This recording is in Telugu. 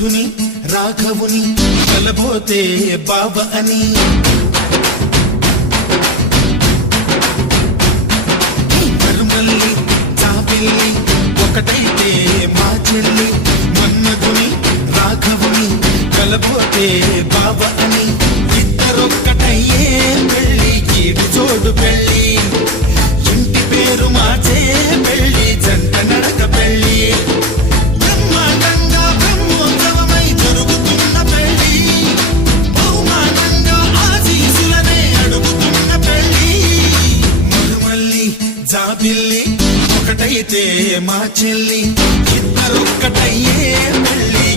మన్మధుని రాఘవుని కలబోతే బావ అని మరుమల్లి జాబిల్లి ఒకటైతే మా చెల్లి మన్మధుని రాఘవుని కలబోతే బావ అని ఇద్దరొక్కటయ్యే పెళ్ళి కీడు చోడు పెళ్ళి ఇంటి పేరు మార్చే పెళ్ళి జంట నడక పెళ్ళి బ్రహ్మాండంగా బ్రహ్మోత్సవమై జరుగుతున్న పెళ్ళి బహుమానంగా ఆశీసులనే అడుగుతున్న పెళ్ళి మరుమల్లి జాబిల్లి ఒకటైతే మా చెల్లి ఇద్దరొక్కటయ్యే పెళ్ళి